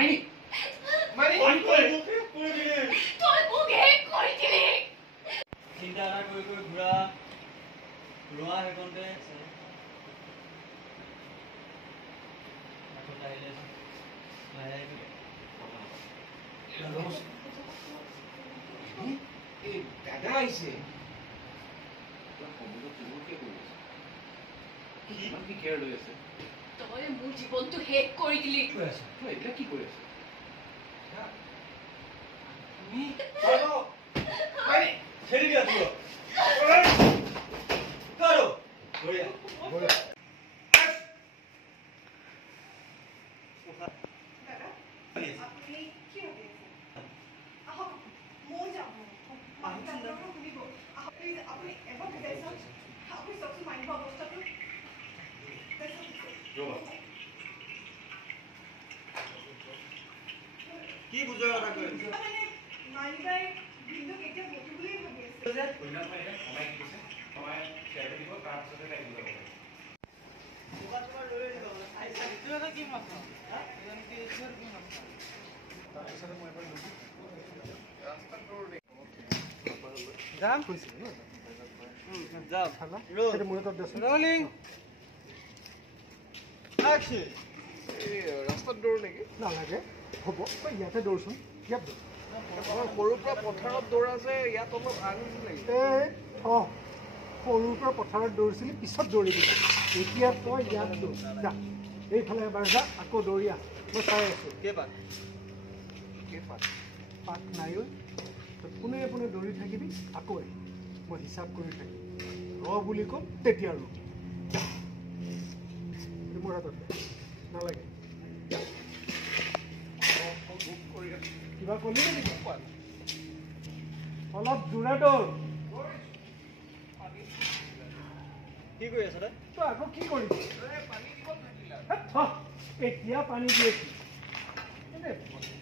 মাইনি মাইনি কৰে দিলে তুই মুখে কৰে দিলি চিন্তা না কৰি ঘুৰা ৰোৱা হেকনতে আকৌ আহিলে এই দাদা আইছে কি কেয়াৰ লৈ আছে তই মোৰ জীৱনটো শেষ কৰি দিলি কি আছে তই এইবিলাক কি কৰি আছে তুমি মাইনি ছেড়ে দিয়া তুই কারো বড়িয়া বড়িয়া আপনি কি হবে আহ মই যাব আপনি এবার বুঝাইছেন আপনি সবসময় মানিব অবস্থাটো কি বুঝার কথা কই মানে মানিবাই ভিন্ন কেতিয়া বকি বুলি ভাবি আছে যে কইনা ভাইরা কমাই দিছে কমাই শেয়ার দিব তার সাথে লাগিব তোমার লরে দিব আই সাই তুই এটা কি মাথা হ্যাঁ জানি কি এর কি মাথা তার সাথে মই এবার লুকি রাস্তা টোর যাম কইছি যাও খালা এটা মনে তো দেছ রোলিং অ্যাকশন এই রাস্তার দৌৰ নেকি নালাগে হ'ব তই ইয়াতে দৌৰচোন ইয়াত দৌৰ সৰুৰ পৰা পথাৰত দৌৰা যে ইয়াত অলপ আগুন লাগিব এই সৰুৰ পৰা পথাৰত দৌৰিছিলি পিছত দৌৰিবি এতিয়া তই ইয়াত দৌৰ যা এইফালে এবাৰ যা আকৌ দৌৰি আহ মই চাই আছোঁ পাত নাই ঐ তই পোনে পোনে দৌৰি থাকিবি আকৌ আহিবি মই হিচাপ কৰি থাকিম ৰ বুলি ক'ম তেতিয়া ৰ মোৰ হাতত নালাগে কিবা কলি নেকি অলপ দূৰে দৌৰ কি কৰি আছ ৰে তই আকৌ কি কৰিবি এতিয়া পানী দি আছো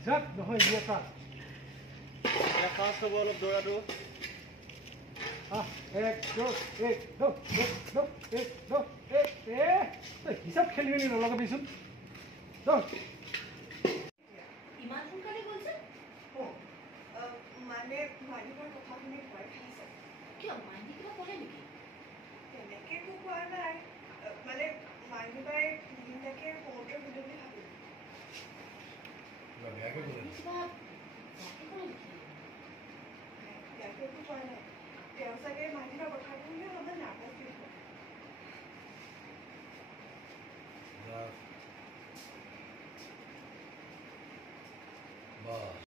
যাক নহয় দিয়া তাত এটা ফাষ্ট হ'ব অলপ দৌৰাটো হিচাপ খেলি মেলি নলগাবিচোন ইমান সোনকালে বলছে মানে মানিবৰ কথা শুনি ভয় খাইছে কিয় মাইনি কিবা ক'লে নেকি তেনেকে একো কোৱা নাই মানে মানিবাই দিনটাকে সমুদ্ৰ ভিডিঅ' বুলি ভাবিলো কিবা বেয়াকে ক'লে নেকি ইয়াকে একো কোৱা নাই তেওঁ চাগে মানিবাৰ কথা শুনি অলপমান নাৰ্ভাছ ফিল কৰে বাহ